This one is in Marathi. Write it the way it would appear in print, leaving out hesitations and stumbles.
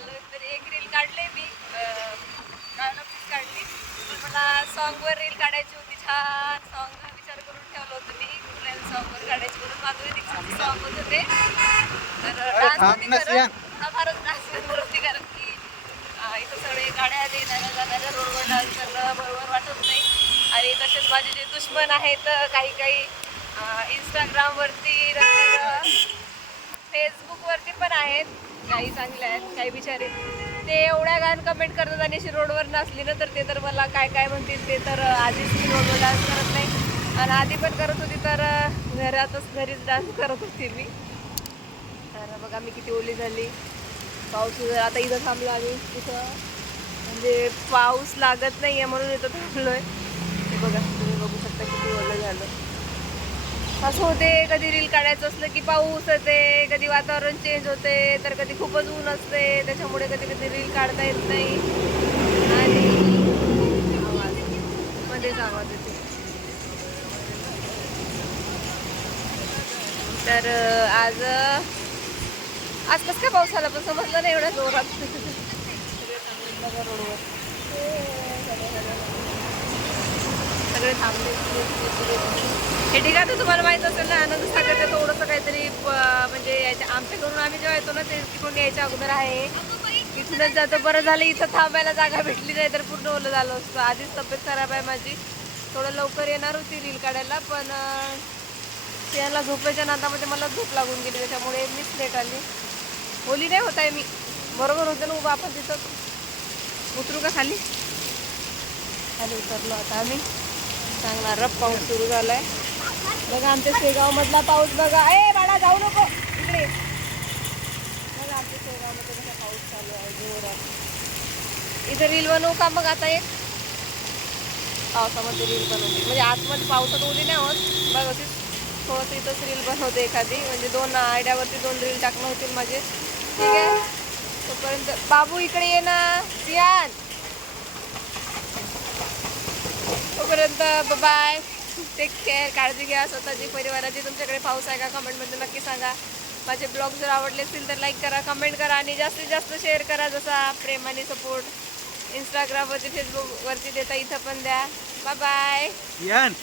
चाललोय. तर एक रील काढले मी काढली. पण मला सॉन्गवर रील काढायची होती. छान सॉन्ग विचार करून ठेवलं होतं मी कुठल्या सॉन्गवर काढायची म्हणून. माधुरी दीक्षितचे सॉन्ग होते ते. तर डान्स होती करत. फारच डान्स करत होती कारण की इथं सगळे गाड्या येणाऱ्या जाणाऱ्या रोडवर डान्स करणं बरोबर वाटत नाही. आणि तसेच माझे जे दुश्मन आहेत काही काही इंस्टाग्रामवरती नंतर फेसबुकवरती पण आहेत, काही चांगले आहेत काही बिचारे ते एवढ्या घाण कमेंट करतात. आणि अशी रोडवर नसली ना तर ते तर मला काय काय म्हणतील. ते तर आधीच मी रोडवर डान्स करत नाही आणि आधी पण करत होती तर घरीच डान्स करत होती मी. तर बघा मी किती ओली झाली. पाऊस आता इथं थांबलो आम्ही. तिथं म्हणजे पाऊस लागत नाही आहे म्हणून इथं थांबलोय. हे बघा तुम्ही बघू शकता किती ओलं झालं. असं होते कधी रील काढायचं असलं की पाऊस येते, कधी वातावरण चेंज होते, तर कधी खूपच ऊन असते. त्याच्यामुळे कधी कधी रील काढता येत नाही. आणि मध्येच आवाज येते. तर आज कसं काय पाऊस आला पण समजलं नाही एवढ्या जोरात. रोडवर सगळे थांबले. हे ठिकाण तर तुम्हाला माहित असेल ना, आनंद सागरच्या थोडंसं काहीतरी म्हणजे याच्या आमच्याकडून आम्ही जेव्हा येतो ना ते तिकडून यायच्या अगोदर आहे. तिथूनच जातो. बरं झालं इथं थांबायला जागा भेटली नाही तर पूर्ण ओलं झालं असतं. आधीच तब्येत खराब आहे माझी. थोडं लवकर येणार होती रील काढायला पण त्याला झोपायच्या नादामध्ये मला झोप लागून गेली. त्याच्यामुळे मीच लेट आली. ओली नाही होत आहे मी. बरोबर होतं ना उभा आपण तिथं. उतरू का खाली? खाली उतरलो आता आम्ही. चांगला रफ पाऊस सुरू झालाय. बघा आमच्या शेगाव मधला पाऊस बघा. ए बाळा जाऊ नको इकडे. बघा आमच्या शेगाव मध्ये कसा पाऊस चालू आहे जोरात. इथे रील बनवू का मग आता एक पावसामध्ये रील बनवते म्हणजे आतमध्ये पावसात ओली नाही होत. बघा ती थोडंसं इथंच रील बनवते एखादी म्हणजे 2 आयडियावरती 2 रील टाकणं होतील माझे. ठीक आहे तोपर्यंत बाबू इकडे ये ना सियान. तोपर्यंत बाय. Take care. काळजी घ्या स्वतःची परिवाराची. तुमच्याकडे पाऊस आहे का कमेंटमध्ये नक्की सांगा. माझे ब्लॉग जर आवडले असतील तर लाईक करा, कमेंट करा आणि जास्तीत जास्त शेअर करा. जसा प्रेमाने सपोर्ट इंस्टाग्रामवरती फेसबुकवरती देता इथं पण द्या. Bye bye.